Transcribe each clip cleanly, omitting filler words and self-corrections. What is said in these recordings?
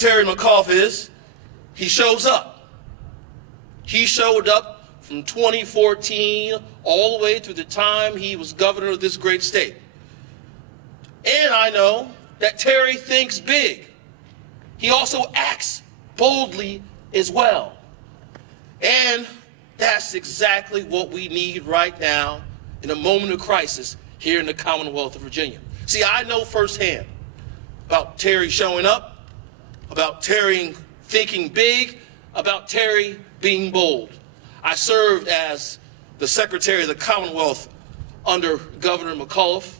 Terry McAuliffe is, he shows up. He showed up from 2014 all the way through the time he was governor of this great state. And I know that Terry thinks big. He also acts boldly as well. And that's exactly what we need right now in a moment of crisis here in the Commonwealth of Virginia. See, I know firsthand about Terry showing up, about Terry thinking big, about Terry being bold. I served as the Secretary of the Commonwealth under Governor McAuliffe,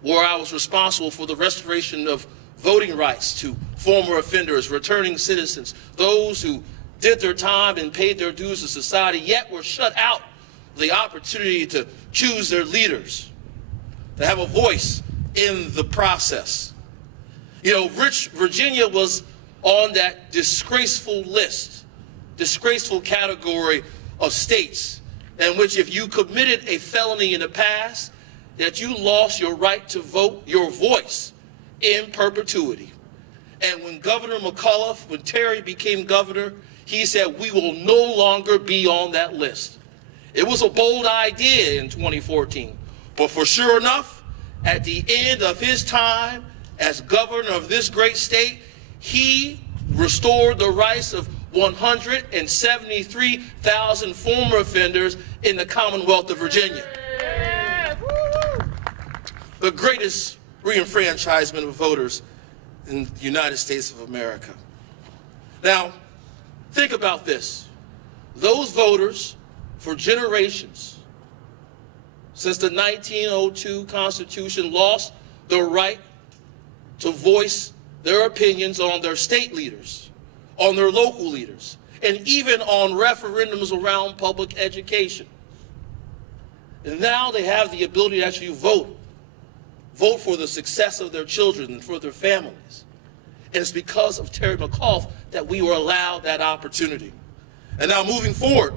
where I was responsible for the restoration of voting rights to former offenders, returning citizens, those who did their time and paid their dues to society, yet were shut out of the opportunity to choose their leaders, to have a voice in the process. You know, Virginia was on that disgraceful list, disgraceful category of states in which if you committed a felony in the past, that you lost your right to vote, your voice, in perpetuity. And when Governor McAuliffe, when Terry became governor, he said, we will no longer be on that list. It was a bold idea in 2014, but for sure enough, at the end of his time as governor of this great state, he restored the rights of 173,000 former offenders in the Commonwealth of Virginia. The greatest reenfranchisement of voters in the United States of America. Now, think about this. Those voters, for generations, since the 1902 Constitution, lost the right to voice their opinions on their state leaders, on their local leaders, and even on referendums around public education. And now they have the ability to actually vote for the success of their children and for their families. And it's because of Terry McAuliffe that we were allowed that opportunity. And now moving forward,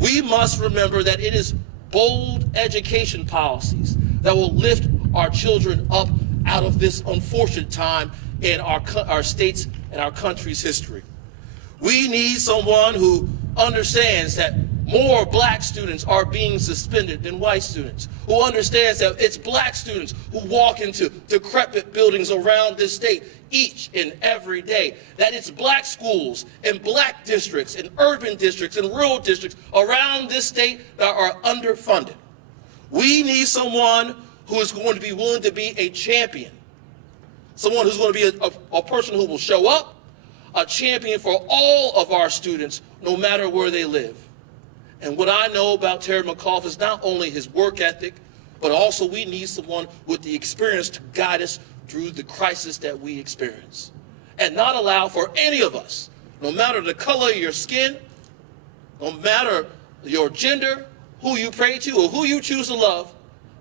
we must remember that it is bold education policies that will lift our children up out of this unfortunate time in our state's and our country's history. We need someone who understands that more black students are being suspended than white students, who understands that it's black students who walk into decrepit buildings around this state each and every day, that it's black schools and black districts and urban districts and rural districts around this state that are underfunded. We need someone who is going to be willing to be a champion, someone who's going to be a person who will show up, a champion for all of our students, no matter where they live. And what I know about Terry McAuliffe is not only his work ethic, but also we need someone with the experience to guide us through the crisis that we experience. And not allow for any of us, no matter the color of your skin, no matter your gender, who you pray to, or who you choose to love,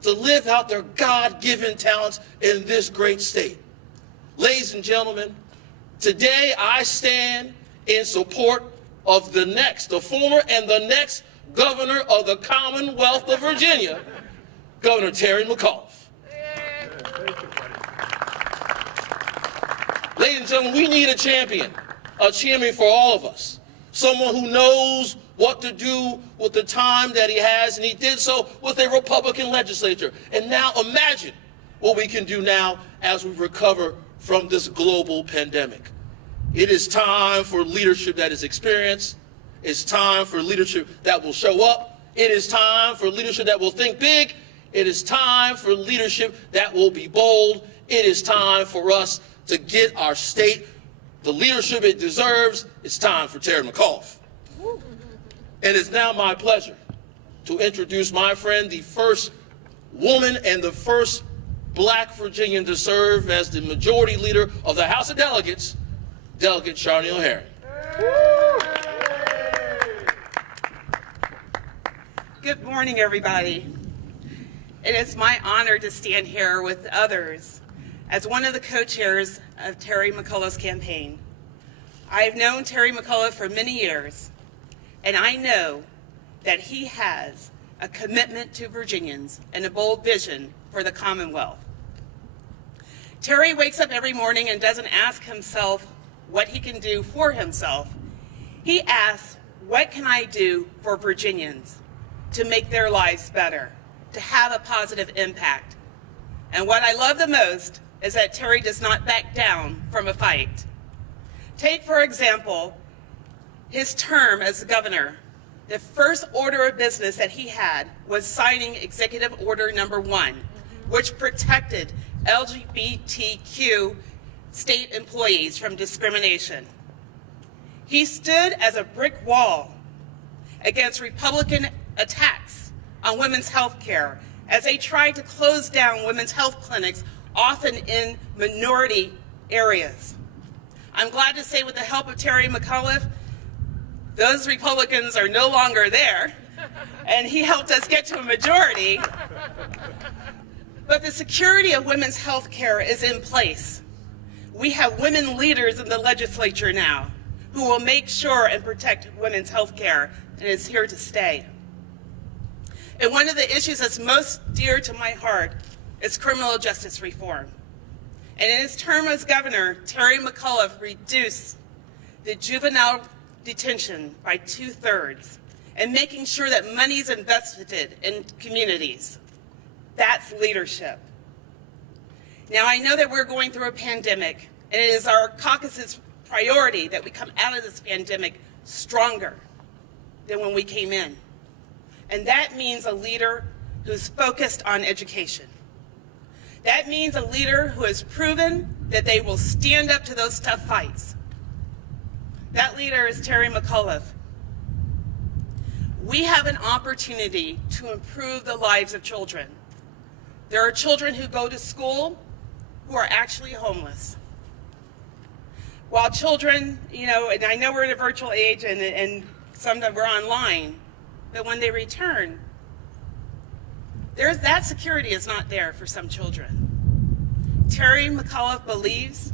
to live out their God-given talents in this great state. Ladies and gentlemen, today I stand in support of the former and the next governor of the Commonwealth of Virginia, Governor Terry McAuliffe. Ladies and gentlemen, we need a champion for all of us, someone who knows what to do with the time that he has, and he did so with a Republican legislature. And now imagine what we can do now as we recover from this global pandemic. It is time for leadership that is experienced. It's time for leadership that will show up. It is time for leadership that will think big. It is time for leadership that will be bold. It is time for us to get our state the leadership it deserves. It's time for Terry McAuliffe. And it's now my pleasure to introduce my friend, the first woman and the first black Virginian to serve as the majority leader of the House of Delegates, Delegate Charney O'Hara. Good morning, everybody. It is my honor to stand here with others as one of the co-chairs of Terry McAuliffe's campaign. I have known Terry McAuliffe for many years, and I know that he has a commitment to Virginians and a bold vision for the Commonwealth. Terry wakes up every morning and doesn't ask himself, what he can do for himself, he asks, what can I do for Virginians to make their lives better, to have a positive impact? And what I love the most is that Terry does not back down from a fight. Take, for example, his term as governor. The first order of business that he had was signing Executive Order Number 1, which protected LGBTQ state employees from discrimination. He stood as a brick wall against Republican attacks on women's health care as they tried to close down women's health clinics, often in minority areas. I'm glad to say, with the help of Terry McAuliffe, those Republicans are no longer there, and he helped us get to a majority. But the security of women's health care is in place. We have women leaders in the legislature now who will make sure and protect women's health care, and it's here to stay. And one of the issues that's most dear to my heart is criminal justice reform. And in his term as governor, Terry McAuliffe reduced the juvenile detention by 2/3 and making sure that money is invested in communities. That's leadership. Now, I know that we're going through a pandemic, and it is our caucus's priority that we come out of this pandemic stronger than when we came in. And that means a leader who's focused on education. That means a leader who has proven that they will stand up to those tough fights. That leader is Terry McAuliffe. We have an opportunity to improve the lives of children. There are children who go to school who are actually homeless. While children, and I know we're in a virtual age and sometimes we're online, but when they return, that security is not there for some children. Terry McAuliffe believes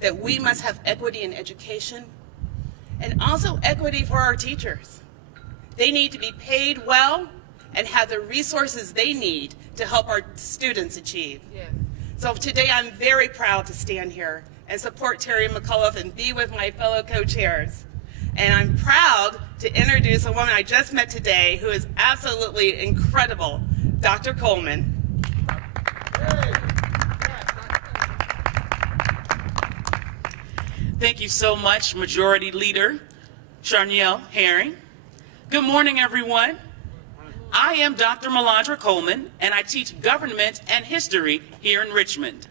that we must have equity in education and also equity for our teachers. They need to be paid well and have the resources they need to help our students achieve. Yes. So today I'm very proud to stand here and support Terry McAuliffe and be with my fellow co-chairs. And I'm proud to introduce a woman I just met today who is absolutely incredible, Dr. Coleman. Thank you so much, Majority Leader Charniel Herring. Good morning, everyone. I am Dr. Melandra Coleman, and I teach government and history here in Richmond.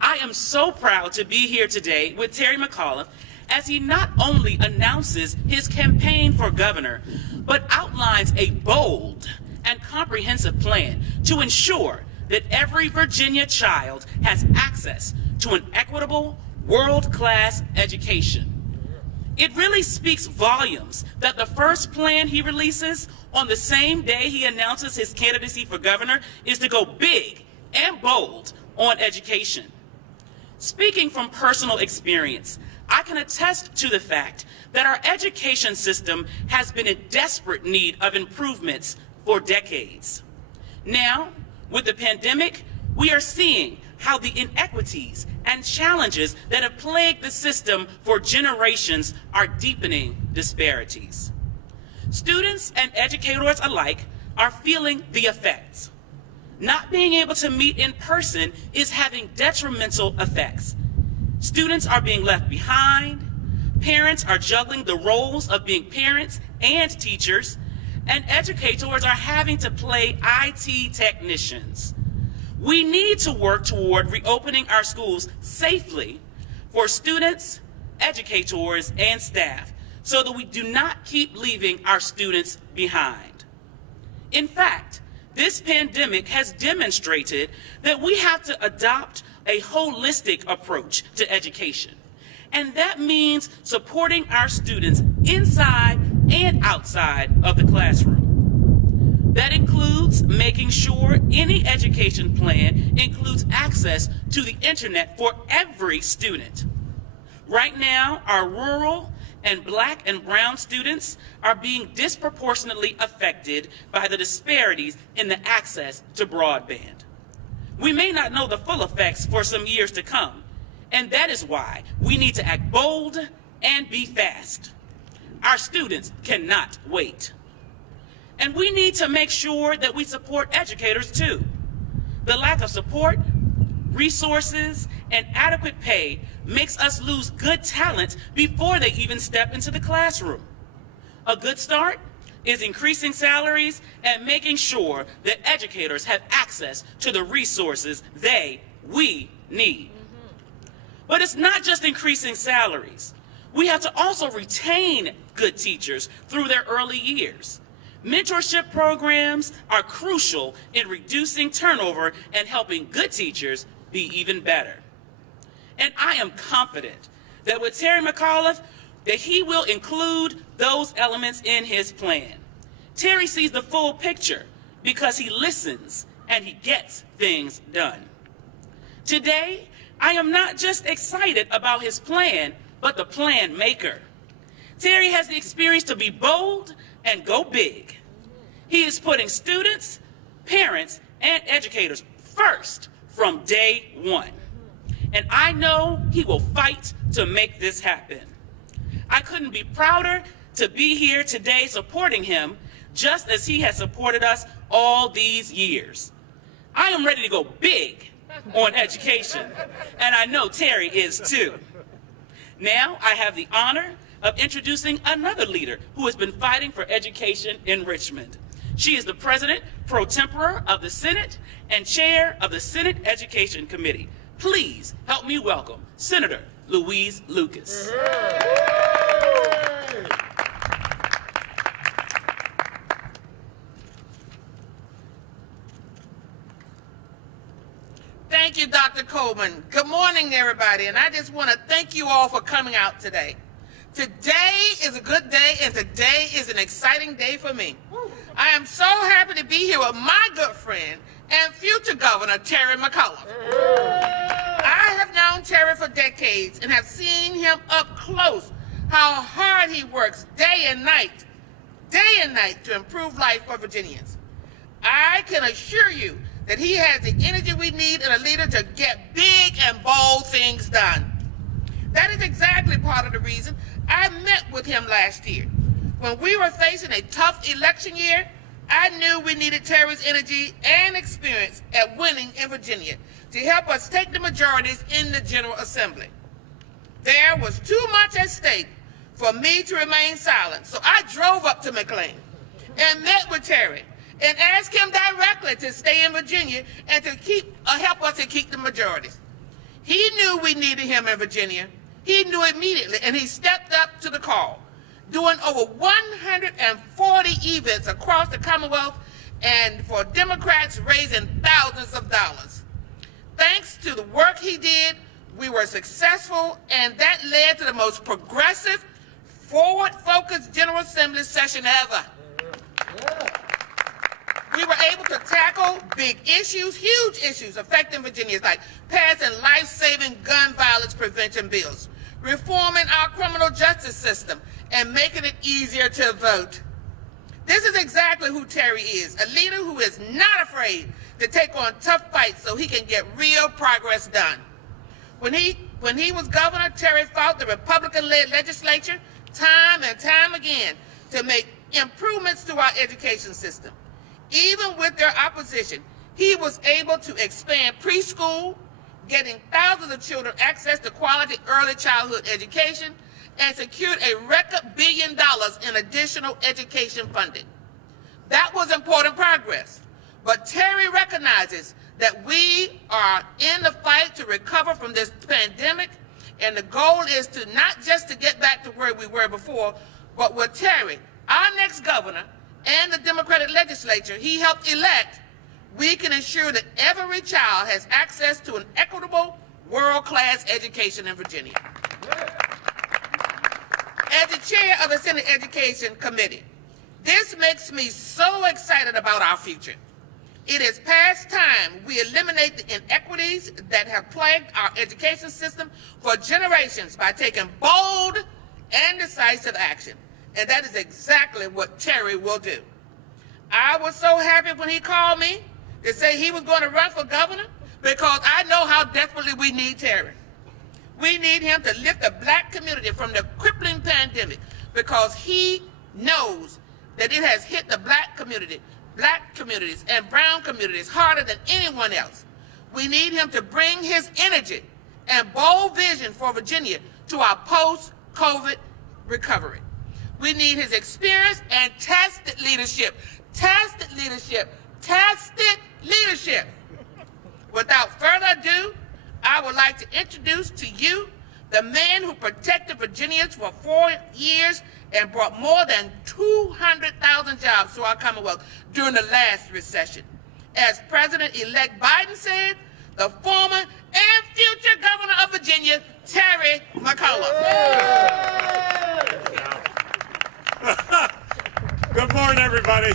I am so proud to be here today with Terry McAuliffe as he not only announces his campaign for governor, but outlines a bold and comprehensive plan to ensure that every Virginia child has access to an equitable, world-class education. It really speaks volumes that the first plan he releases on the same day he announces his candidacy for governor is to go big and bold on education. Speaking from personal experience, I can attest to the fact that our education system has been in desperate need of improvements for decades. Now, with the pandemic, we are seeing how the inequities and challenges that have plagued the system for generations are deepening disparities. Students and educators alike are feeling the effects. Not being able to meet in person is having detrimental effects. Students are being left behind, parents are juggling the roles of being parents and teachers, and educators are having to play IT technicians. We need to work toward reopening our schools safely for students, educators, and staff so that we do not keep leaving our students behind. In fact, this pandemic has demonstrated that we have to adopt a holistic approach to education. And that means supporting our students inside and outside of the classroom. That includes making sure any education plan includes access to the internet for every student. Right now, our rural and Black and brown students are being disproportionately affected by the disparities in the access to broadband. We may not know the full effects for some years to come, And that is why we need to act bold and be fast. Our students cannot wait. And we need to make sure that we support educators too. The lack of support, resources, and adequate pay makes us lose good talent before they even step into the classroom. A good start is increasing salaries and making sure that educators have access to the resources we need. But it's not just increasing salaries. We have to also retain good teachers through their early years. Mentorship programs are crucial in reducing turnover and helping good teachers be even better. And I am confident that with Terry McAuliffe, that he will include those elements in his plan. Terry sees the full picture because he listens and he gets things done. Today, I am not just excited about his plan, but the plan maker. Terry has the experience to be bold and go big. He is putting students, parents, and educators first from day one. And I know he will fight to make this happen. I couldn't be prouder to be here today supporting him, just as he has supported us all these years. I am ready to go big on education, and I know Terry is too. Now I have the honor of introducing another leader who has been fighting for education in Richmond. She is the president pro tempore of the Senate and chair of the Senate Education Committee. Please help me welcome Senator Louise Lucas. Thank you, Dr. Coleman. Good morning, everybody, and I just want to thank you all for coming out today. Today is a good day, and today is an exciting day for me. I am so happy to be here with my good friend and future Governor, Terry McAuliffe. I have known Terry for decades and have seen him up close, how hard he works day and night to improve life for Virginians. I can assure you that he has the energy we need in a leader to get big and bold things done. That is exactly part of the reason I met with him last year. When we were facing a tough election year, I knew we needed Terry's energy and experience at winning in Virginia to help us take the majorities in the General Assembly. There was too much at stake for me to remain silent, so I drove up to McLean and met with Terry and asked him directly to stay in Virginia and to help us to keep the majorities. He knew we needed him in Virginia. He knew immediately, and he stepped up to the call, doing over 140 events across the Commonwealth and for Democrats raising thousands of dollars. Thanks to the work he did, we were successful, and that led to the most progressive, forward-focused General Assembly session ever. We were able to tackle big issues, huge issues affecting Virginians, like passing life-saving gun violence prevention bills, reforming our criminal justice system, and making it easier to vote. This is exactly who Terry is, a leader who is not afraid to take on tough fights so he can get real progress done. When he was governor, Terry fought the Republican-led legislature time and time again to make improvements to our education system. Even with their opposition, he was able to expand preschool, getting thousands of children access to quality early childhood education, and secured a record $1 billion in additional education funding. That was important progress, but Terry recognizes that we are in the fight to recover from this pandemic, and the goal is to not just to get back to where we were before, but with Terry, our next governor, and the Democratic legislature he helped elect, we can ensure that every child has access to an equitable, world-class education in Virginia. As the chair of the Senate Education Committee, this makes me so excited about our future. It is past time we eliminate the inequities that have plagued our education system for generations by taking bold and decisive action. And that is exactly what Terry will do. I was so happy when he called me to say he was going to run for governor because I know how desperately we need Terry. We need him to lift the black community from the crippling pandemic because he knows that it has hit the black communities and brown communities harder than anyone else. We need him to bring his energy and bold vision for Virginia to our post-COVID recovery. We need his experience and tested leadership. Tested leadership. Tested leadership. Without further ado, I would like to introduce to you the man who protected Virginians for 4 years and brought more than 200,000 jobs to our Commonwealth during the last recession. As President-elect Biden said, the former and future governor of Virginia, Terry McAuliffe. Good morning, everybody.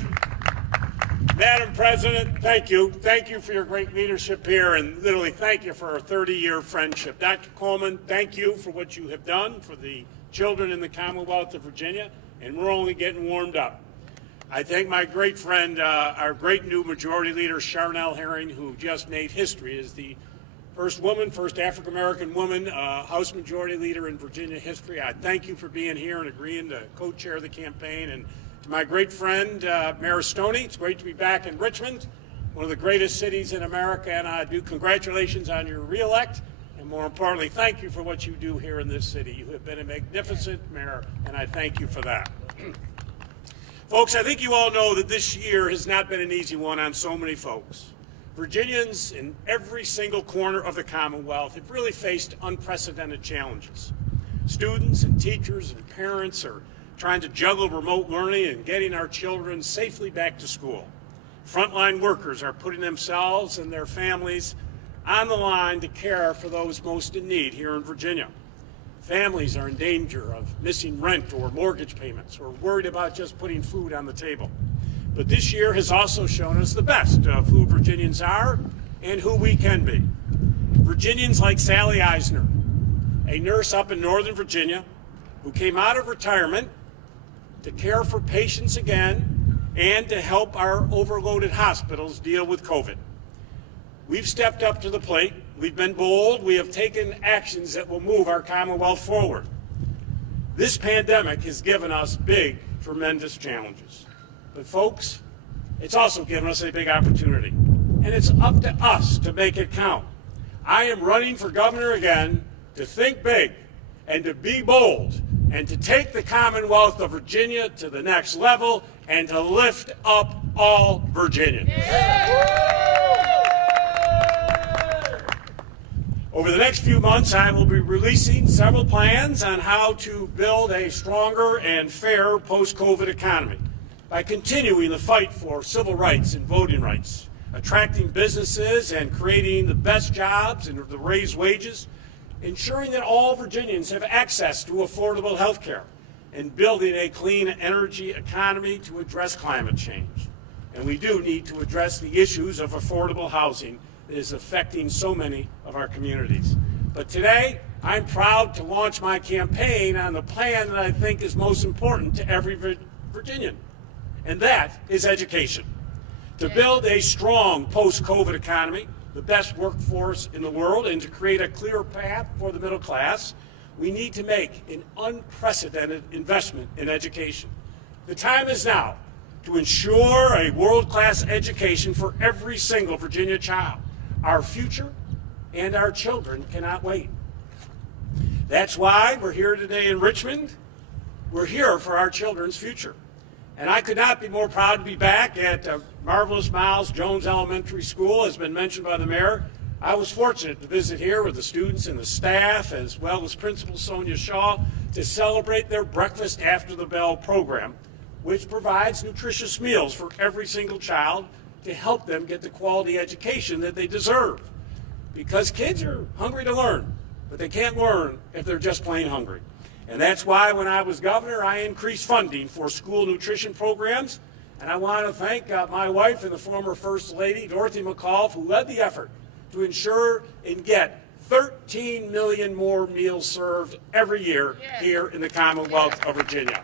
Madam President, thank you. Thank you for your great leadership here, and literally thank you for our 30-year friendship. Dr. Coleman, thank you for what you have done for the children in the Commonwealth of Virginia, and we're only getting warmed up. I thank my great friend, our great new Majority Leader, Charnel Herring, who just made history as the first African-American woman House Majority Leader in Virginia history. I thank you for being here and agreeing to co-chair the campaign. And to my great friend, Mayor Stoney, it's great to be back in Richmond, one of the greatest cities in America, and I do congratulations on your re-elect. And more importantly, thank you for what you do here in this city. You have been a magnificent mayor, and I thank you for that. Folks, I think you all know that this year has not been an easy one on so many folks. Virginians in every single corner of the Commonwealth have really faced unprecedented challenges. Students and teachers and parents are trying to juggle remote learning and getting our children safely back to school. Frontline workers are putting themselves and their families on the line to care for those most in need here in Virginia. Families are in danger of missing rent or mortgage payments or worried about just putting food on the table. But this year has also shown us the best of who Virginians are and who we can be. Virginians like Sally Eisner, a nurse up in Northern Virginia who came out of retirement to care for patients again and to help our overloaded hospitals deal with COVID. We've stepped up to the plate. We've been bold. We have taken actions that will move our Commonwealth forward. This pandemic has given us big, tremendous challenges. But folks, it's also given us a big opportunity. And it's up to us to make it count. I am running for governor again to think big and to be bold and to take the Commonwealth of Virginia to the next level and to lift up all Virginians. Over the next few months, I will be releasing several plans on how to build a stronger and fair post-COVID economy by continuing the fight for civil rights and voting rights, attracting businesses and creating the best jobs and the raised wages, ensuring that all Virginians have access to affordable health care, and building a clean energy economy to address climate change. And we do need to address the issues of affordable housing that is affecting so many of our communities. But today, I'm proud to launch my campaign on the plan that I think is most important to every Virginian, and that is education. To build a strong post-COVID economy, the best workforce in the world, and to create a clear path for the middle class, we need to make an unprecedented investment in education. The time is now to ensure a world-class education for every single Virginia child. Our future and our children cannot wait. That's why we're here today in Richmond. We're here for our children's future. And I could not be more proud to be back at marvelous Miles Jones Elementary School, as been mentioned by the mayor. I was fortunate to visit here with the students and the staff, as well as Principal Sonia Shaw, to celebrate their Breakfast After the Bell program, which provides nutritious meals for every single child to help them get the quality education that they deserve. Because kids are hungry to learn, but they can't learn if they're just plain hungry. And that's why when I was governor, I increased funding for school nutrition programs. And I want to thank my wife and the former First Lady, Dorothy McAuliffe, who led the effort to ensure and get 13 million more meals served every year here in the Commonwealth of Virginia.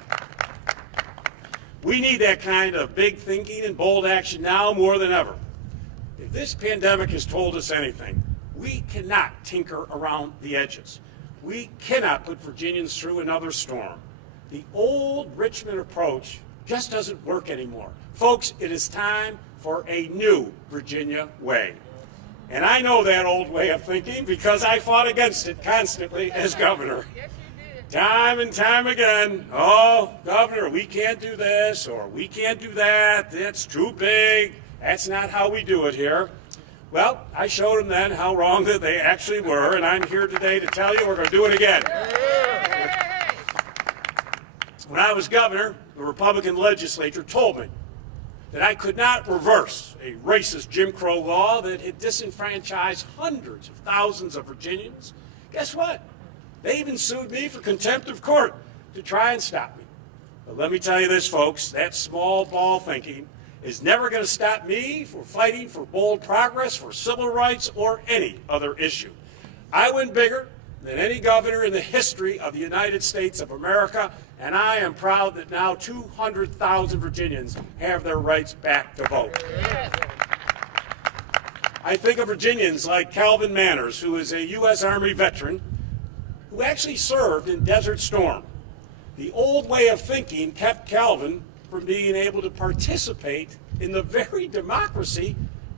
We need that kind of big thinking and bold action now more than ever. If this pandemic has told us anything, we cannot tinker around the edges. we cannot put Virginians through another storm. The old Richmond approach just doesn't work anymore. Folks, it is time for a new Virginia way. And I know that old way of thinking because I fought against it constantly as governor. Yes, you did. Time and time again, oh, governor, we can't do this, or we can't do that, that's too big, that's not how we do it here. Well, I showed them then how wrong that they actually were, and I'm here today to tell you we're going to do it again. When I was governor, the Republican legislature told me that I could not reverse a racist Jim Crow law that had disenfranchised hundreds of thousands of Virginians. Guess what? They even sued me for contempt of court to try and stop me. But let me tell you this, folks, that small ball thinking is never going to stop me from fighting for bold progress, for civil rights, or any other issue. I went bigger than any governor in the history of the United States of America, and I am proud that now 200,000 Virginians have their rights back to vote. I think of Virginians like Calvin Manners, who is a U.S. Army veteran who actually served in Desert Storm. The old way of thinking kept Calvin from being able to participate in the very democracy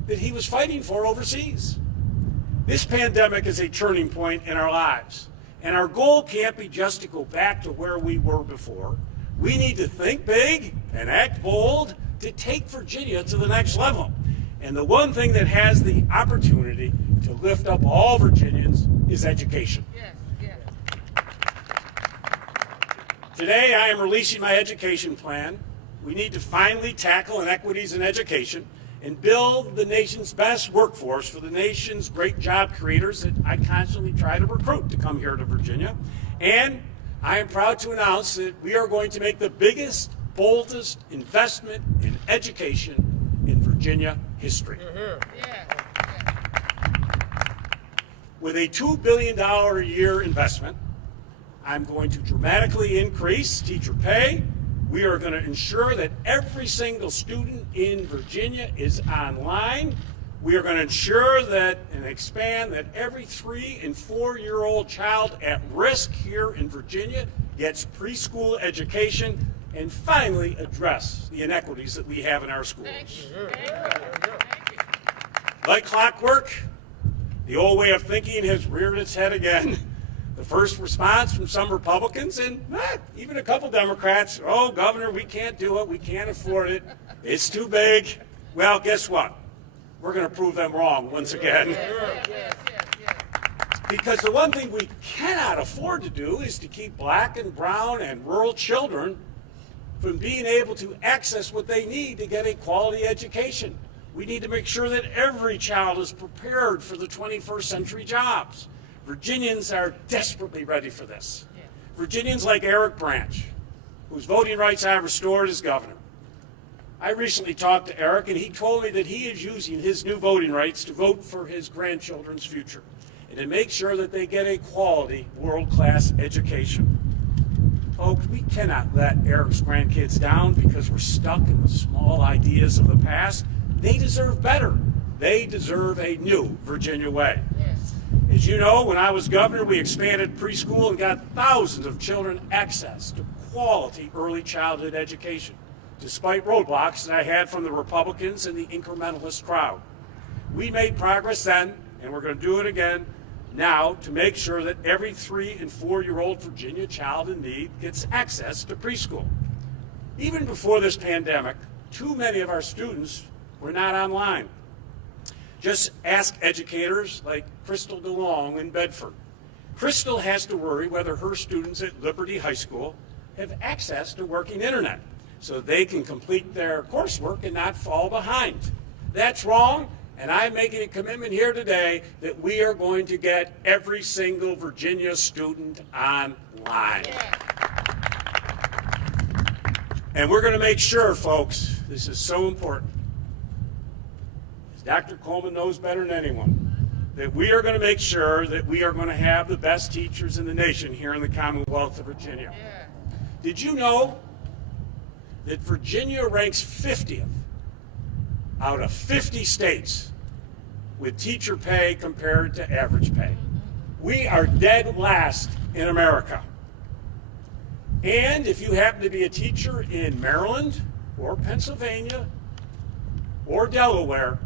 that he was fighting for overseas. This pandemic is a turning point in our lives, and our goal can't be just to go back to where we were before. We need to think big and act bold to take Virginia to the next level. And the one thing that has the opportunity to lift up all Virginians is education. Yes, yes. Today, I am releasing my education plan. We need to finally tackle inequities in education and build the nation's best workforce for the nation's great job creators that I constantly try to recruit to come here to Virginia. And I am proud to announce that we are going to make the biggest, boldest investment in education in Virginia history. Yes. With a $2 billion a year investment, I'm going to dramatically increase teacher pay. We are going to ensure that every single student in Virginia is online. We are going to ensure that and expand that every 3- and 4-year-old child at risk here in Virginia gets preschool education, and finally address the inequities that we have in our schools. Like clockwork, the old way of thinking has reared its head again. The first response from some Republicans and even a couple Democrats, oh, Governor, we can't do it, we can't afford it, it's too big. Well, guess what? We're going to prove them wrong once again. Because the one thing we cannot afford to do is to keep black and brown and rural children from being able to access what they need to get a quality education. We need to make sure that every child is prepared for the 21st century jobs. Virginians are desperately ready for this. Virginians like Eric Branch, whose voting rights I restored as governor. I recently talked to Eric, and he told me that he is using his new voting rights to vote for his grandchildren's future and to make sure that they get a quality, world-class education. Folks, we cannot let Eric's grandkids down because we're stuck in the small ideas of the past. They deserve better. They deserve a new Virginia way. As you know, when I was governor, we expanded preschool and got thousands of children access to quality early childhood education, despite roadblocks that I had from the Republicans and the incrementalist crowd. We made progress then, and we're going to do it again now to make sure that every 3- and 4-year-old Virginia child in need gets access to preschool. Even before this pandemic, too many of our students were not online. Just ask educators like Crystal DeLong in Bedford. Crystal has to worry whether her students at Liberty High School have access to working internet so they can complete their coursework and not fall behind. That's wrong, and I'm making a commitment here today that we are going to get every single Virginia student online. And we're going to make sure, folks, this is so important, Dr. Coleman knows better than anyone, that we are going to make sure that we are going to have the best teachers in the nation here in the Commonwealth of Virginia. Did you know that Virginia ranks 50th out of 50 states with teacher pay compared to average pay? We are dead last in America. And if you happen to be a teacher in Maryland or Pennsylvania or Delaware,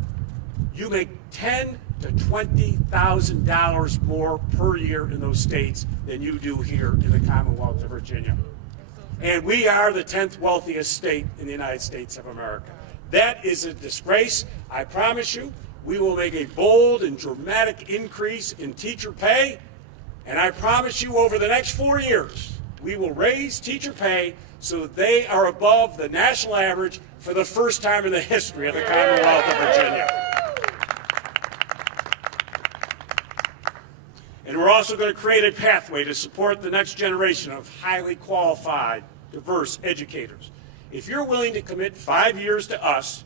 you make $10,000 to $20,000 more per year in those states than you do here in the Commonwealth of Virginia. And we are the 10th wealthiest state in the United States of America. That is a disgrace. I promise you, we will make a bold and dramatic increase in teacher pay. And I promise you, over the next 4 years, we will raise teacher pay so that they are above the national average for the first time in the history of the Commonwealth of Virginia. And we're also going to create a pathway to support the next generation of highly qualified, diverse educators. If you're willing to commit 5 years to us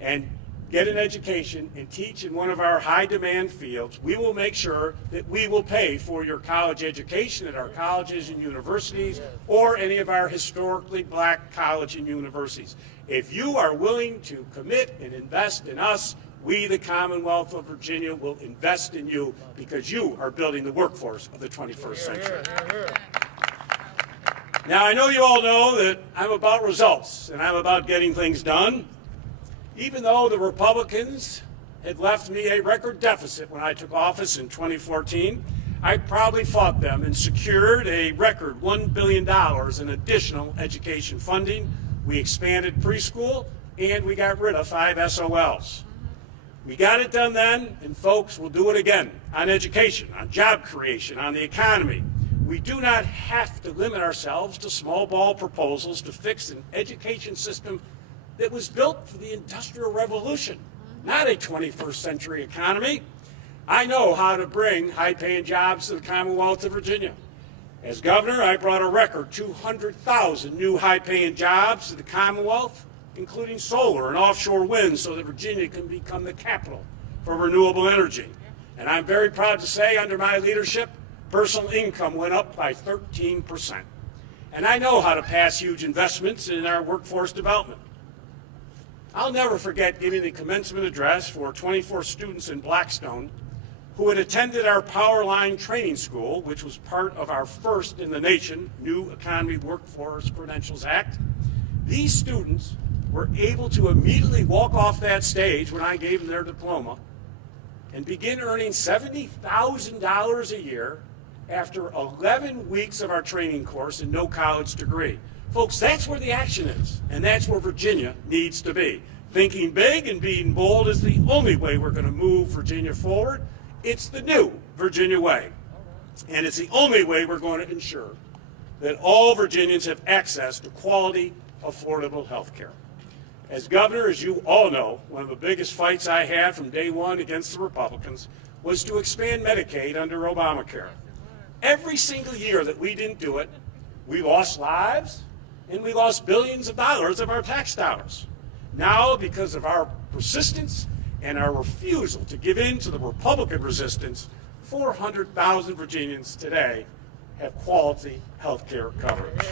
and get an education and teach in one of our high-demand fields, we will make sure that we will pay for your college education at our colleges and universities or any of our historically black colleges and universities. If you are willing to commit and invest in us, we, the Commonwealth of Virginia, will invest in you because you are building the workforce of the 21st century. Now, I know you all know that I'm about results and I'm about getting things done. Even though the Republicans had left me a record deficit when I took office in 2014, I proudly fought them and secured a record $1 billion in additional education funding. We expanded preschool and we got rid of 5 SOLs. We got it done then, and folks, we'll do it again on education, on job creation, on the economy. We do not have to limit ourselves to small ball proposals to fix an education system that was built for the Industrial Revolution, not a 21st century economy. I know how to bring high-paying jobs to the Commonwealth of Virginia. As governor, I brought a record 200,000 new high-paying jobs to the Commonwealth, including solar and offshore wind, so that Virginia can become the capital for renewable energy. And I'm very proud to say, under my leadership, personal income went up by 13%. And I know how to pass huge investments in our workforce development. I'll never forget giving the commencement address for 24 students in Blackstone who had attended our Power Line Training School, which was part of our first in the nation New Economy Workforce Credentials Act. These students were able to immediately walk off that stage when I gave them their diploma and begin earning $70,000 a year after 11 weeks of our training course and no college degree. Folks, that's where the action is, and that's where Virginia needs to be. Thinking big and being bold is the only way we're going to move Virginia forward. It's the new Virginia way, and it's the only way we're going to ensure that all Virginians have access to quality, affordable health care. As governor, as you all know, one of the biggest fights I had from day one against the Republicans was to expand Medicaid under Obamacare. Every single year that we didn't do it, we lost lives and we lost billions of dollars of our tax dollars. Now, because of our persistence and our refusal to give in to the Republican resistance, 400,000 Virginians today have quality health care coverage.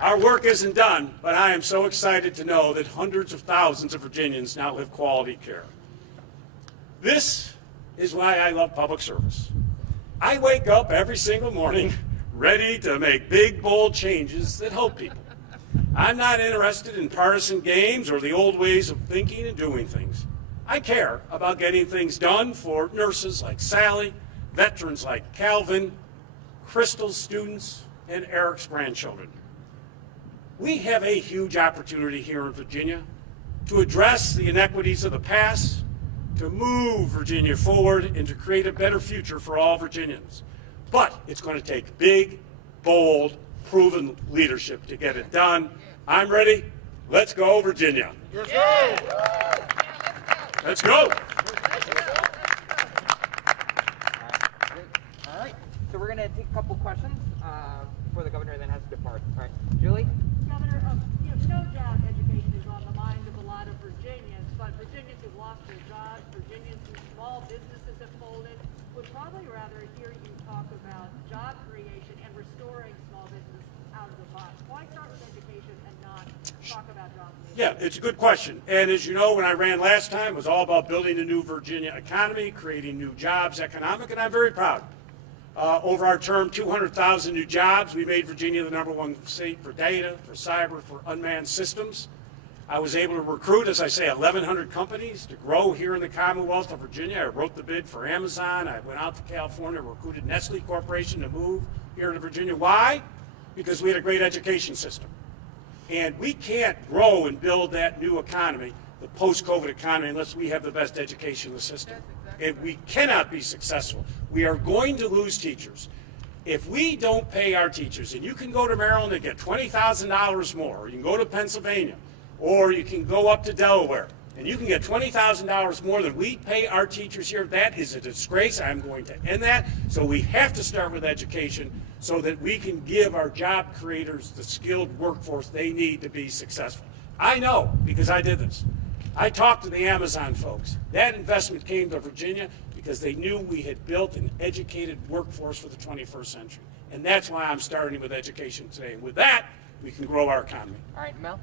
Our work isn't done, but I am so excited to know that hundreds of thousands of Virginians now have quality care. This is why I love public service. I wake up every single morning ready to make big, bold changes that help people. I'm not interested in partisan games or the old ways of thinking and doing things. I care about getting things done for nurses like Sally, veterans like Calvin, Crystal's students, and Eric's grandchildren. We have a huge opportunity here in Virginia to address the inequities of the past, to move Virginia forward, and to create a better future for all Virginians. But it's going to take big, bold, proven leadership to get it done. I'm ready. Let's go, Virginia. Let's go. Let's go. All right. So we're going to take a couple questions before the governor then has to depart. All right. Julie? Governor, no doubt education is on the mind of a lot of Virginians, but Virginians who've lost their jobs, Virginians whose small businesses have folded, would probably rather hear you talk about job creation and restoring small business. out of the box? Why start with education and not talk about jobs? Yeah, it's a good question. And as you know, when I ran last time, it was all about building a new Virginia economy, creating new jobs, economic, and I'm very proud. Over our term, 200,000 new jobs. We made Virginia the #1 state for data, for cyber, for unmanned systems. I was able to recruit, as I say, 1,100 companies to grow here in the Commonwealth of Virginia. I wrote the bid for Amazon. I went out to California, recruited Nestle Corporation to move here to Virginia. Why? Because we had a great education system. And we can't grow and build that new economy, the post-COVID economy, unless we have the best education in the system. And we cannot be successful. We are going to lose teachers. If we don't pay our teachers, and you can go to Maryland and get $20,000 more, or you can go to Pennsylvania, or you can go up to Delaware, and you can get $20,000 more than we pay our teachers here, that is a disgrace. I'm going to end that. So we have to start with education so that we can give our job creators the skilled workforce they need to be successful. I know, because I did this. I talked to the Amazon folks. That investment came to Virginia because they knew we had built an educated workforce for the 21st century. And that's why I'm starting with education today. And with that, we can grow our economy. All right, Mel.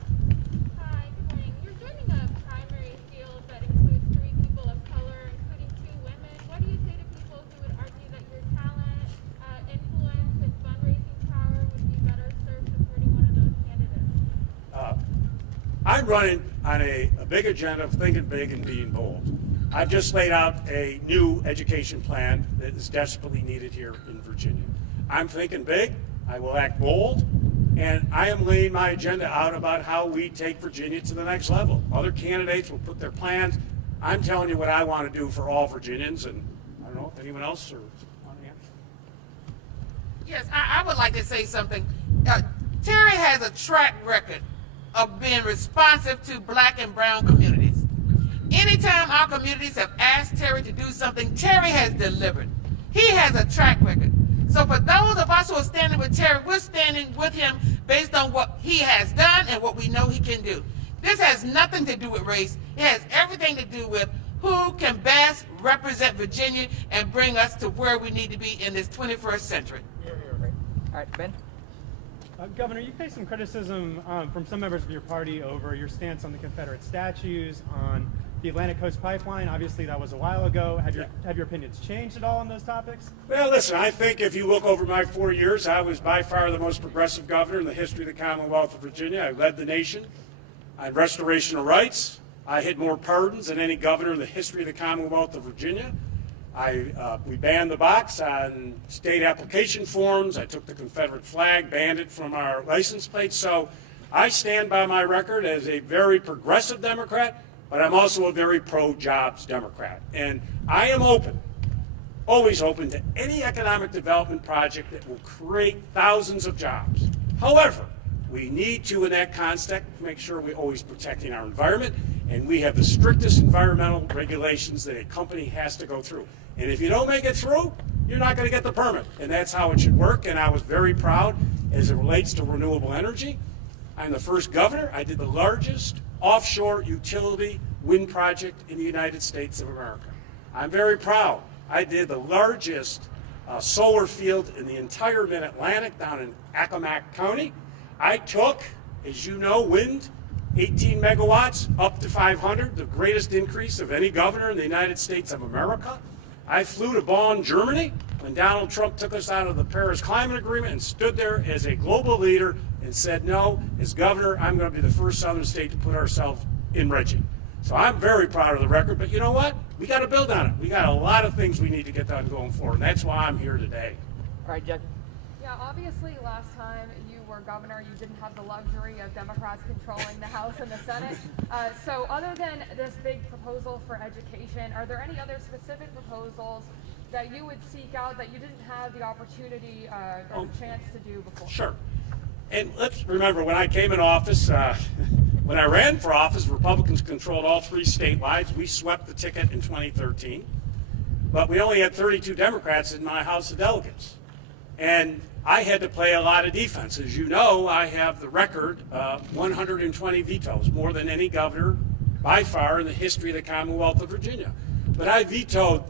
Hi, good morning. You're joining a primary field that includes 3 people of color, including 2 women. What do you say to people who would argue that your talent, influence, and fundraising power would be better served supporting one of those candidates? I'm running on a big agenda of thinking big and being bold. I've just laid out a new education plan that is desperately needed here in Virginia. I'm thinking big, I will act bold, and I am laying my agenda out about how we take Virginia to the next level. Other candidates will put their plans. I'm telling you what I want to do for all Virginians, and I don't know if anyone else or want to answer. Yes, I would like to say something. Terry has a track record of being responsive to black and brown communities. Anytime our communities have asked Terry to do something, Terry has delivered. He has a track record. So for those of us who are standing with Terry, we're standing with him based on what he has done and what we know he can do. This has nothing to do with race. It has everything to do with who can best represent Virginia and bring us to where we need to be in this 21st century. All right, Ben. Governor, you faced some criticism from some members of your party over your stance on the Confederate statues, on the Atlantic Coast Pipeline. Obviously, that was a while ago. Have your opinions changed at all on those topics? Well, listen, I think if you look over my 4 years, I was by far the most progressive governor in the history of the Commonwealth of Virginia. I led the nation on restoration of rights. I had more pardons than any governor in the history of the Commonwealth of Virginia. We banned the box on state application forms. I took the Confederate flag, banned it from our license plates. So I stand by my record as a very progressive Democrat, but I'm also a very pro-jobs Democrat. And I am open, always open to any economic development project that will create thousands of jobs. However, we need to, in that context, make sure we're always protecting our environment, and we have the strictest environmental regulations that a company has to go through. And if you don't make it through, you're not going to get the permit. And that's how it should work. And I was very proud as it relates to renewable energy. I'm the first governor. I did the largest offshore utility wind project in the United States of America. I'm very proud. I did the largest solar field in the entire mid-Atlantic down in Accomack County. I took, as you know, wind, 18 megawatts up to 500, the greatest increase of any governor in the United States of America. I flew to Bonn, Germany, when Donald Trump took us out of the Paris Climate Agreement and stood there as a global leader and said, no, as governor, I'm going to be the first southern state to put ourselves in RGGI. So I'm very proud of the record, but you know what? We got to build on it. We got a lot of things we need to get done going forward, and that's why I'm here today. All right, Judge. Yeah, obviously last time you were governor, you didn't have the luxury of Democrats controlling the House and the Senate. So other than this big proposal for education, are there any other specific proposals that you would seek out that you didn't have the opportunity or the chance to do before? Sure. And let's remember, when I came in office, when I ran for office, Republicans controlled all 3 statewide. We swept the ticket in 2013. But we only had 32 Democrats in my House of Delegates. And I had to play a lot of defense. As you know, I have the record of 120 vetoes, more than any governor by far in the history of the Commonwealth of Virginia. But I vetoed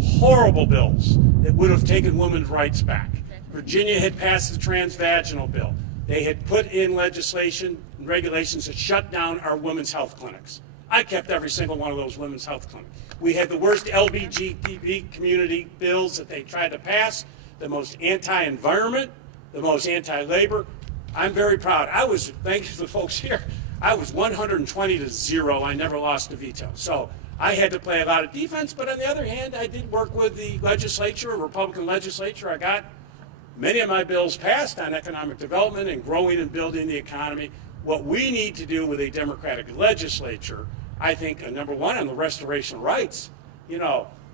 horrible bills that would have taken women's rights back. Virginia had passed the transvaginal bill. They had put in legislation and regulations that shut down our women's health clinics. I kept every single one of those women's health clinics. We had the worst LGBT community bills that they tried to pass, the most anti-environment, the most anti-labor. I'm very proud. Thanks to the folks here, I was 120-0. I never lost a veto. So I had to play a lot of defense, but on the other hand, I did work with the legislature, Republican legislature. I got many of my bills passed on economic development and growing and building the economy. What we need to do with a Democratic legislature, I think, number one, on the restoration of rights,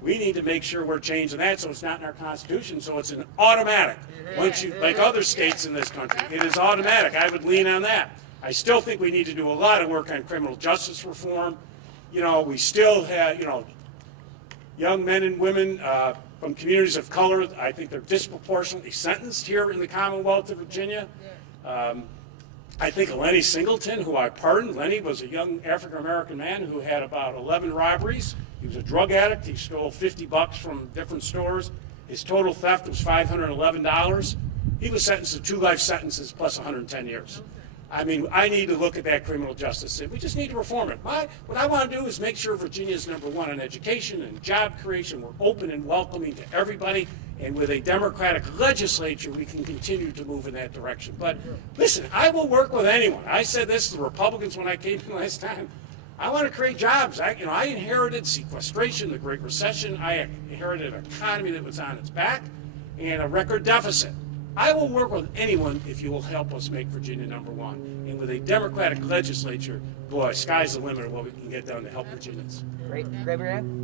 we need to make sure we're changing that so it's not in our Constitution, so it's an automatic. Once you, like other states in this country, it is automatic. I would lean on that. I still think we need to do a lot of work on criminal justice reform. We still have, young men and women from communities of color. I think they're disproportionately sentenced here in the Commonwealth of Virginia. I think Lenny Singleton, who I pardoned. Lenny was a young African-American man who had about 11 robberies. He was a drug addict. He stole $50 from different stores. His total theft was $511. He was sentenced to 2 life sentences plus 110 years. I mean, I need to look at that criminal justice system. We just need to reform it. What I want to do is make sure Virginia is number one in education and job creation. We're open and welcoming to everybody. And with a Democratic legislature, we can continue to move in that direction. But listen, I will work with anyone. I said this to the Republicans when I came in last time. I want to create jobs. I inherited sequestration, the Great Recession. I inherited an economy that was on its back and a record deficit. I will work with anyone if you will help us make Virginia number one. And with a Democratic legislature, boy, sky's the limit of what we can get done to help Virginians. Great. Grab your hand.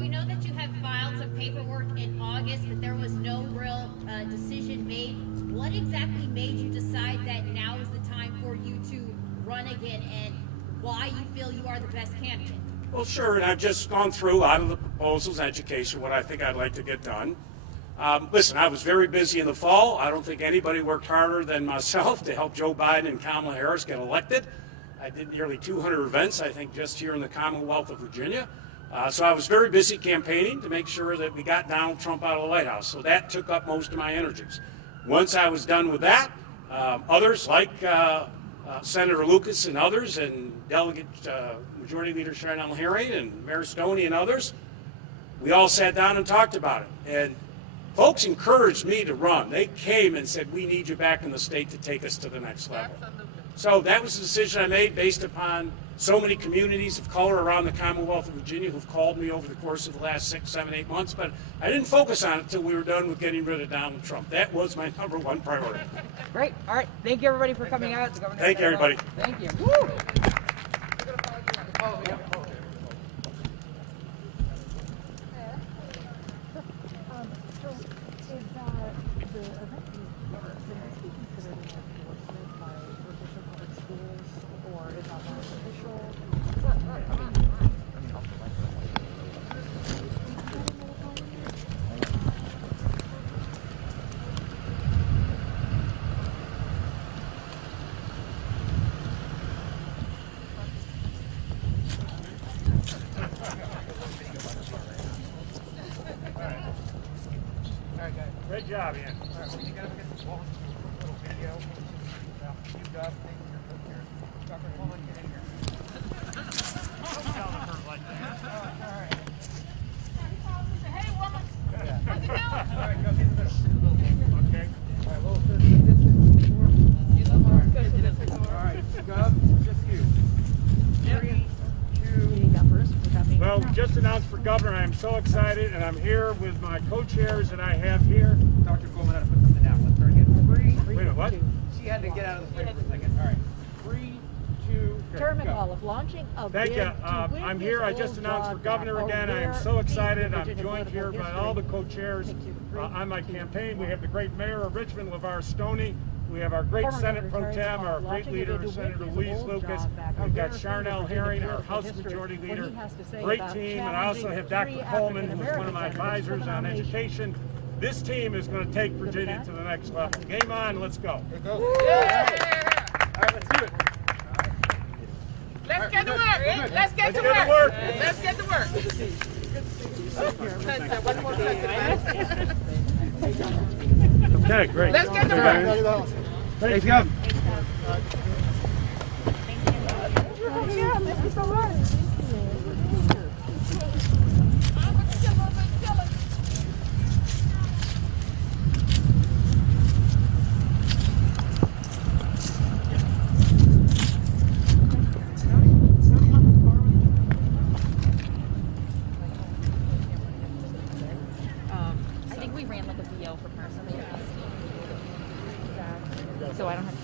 We know that you have filed some paperwork in August, but there was no real decision made. What exactly made you decide that now is the time for you to run again, and why you feel you are the best candidate? Well, sure, and I've just gone through out of the proposals, education, what I think I'd like to get done. Listen, I was very busy in the fall. I don't think anybody worked harder than myself to help Joe Biden and Kamala Harris get elected. I did nearly 200 events, I think, just here in the Commonwealth of Virginia. So I was very busy campaigning to make sure that we got Donald Trump out of the White House. So that took up most of my energies. Once I was done with that, others like Senator Lucas and others, and Delegate Majority Leader Charnel Herring and Mayor Stoney and others, we all sat down and talked about it. And folks encouraged me to run. They came and said, we need you back in the state to take us to the next level. So that was the decision I made based upon so many communities of color around the Commonwealth of Virginia who've called me over the course of the last 6, 7, 8 months, but I didn't focus on it until we were done with getting rid of Donald Trump. That was my number one priority. Great. All right. Thank you, everybody, for coming out. Thank you, everybody. Thank you. Woo! Great job, Ian. Well, we just announced for governor. I'm so excited, and I'm here with my co-chairs that I have here. Dr. Coleman had to put something down. Let's start again. Wait a minute, what? She had to get out of the frame for a second. All right. 3, 2, Chair go. McAuliffe, launching a Thank bid you. to win I'm here. I his just old announced for job governor back. again. I am A so rare excited. feat in I'm Virginia joined here by political all the history. co-chairs Thank you. on my campaign. We have the great mayor of Richmond, LeVar Stoney. We have our great Former Senate pro Governor tem, our great launching a leader, bid to Senator win his Louise old Lucas. job back. We've A got rare feat Charnel in Herring, our political House history. Majority What Leader. he has to say Great about team. And I also have challenging Dr. three Coleman, who's one of my African-American advisors on candidates for the education. This team is going to take Virginia to the next level. Game on. Let's go. All right, let's do it. Let's get to work. Let's get to Let's get to work. work. Let's get to work. One more question. Okay, great. Let's get to work. Thanks, Gov. I think we ran like a VO for her, so I don't have to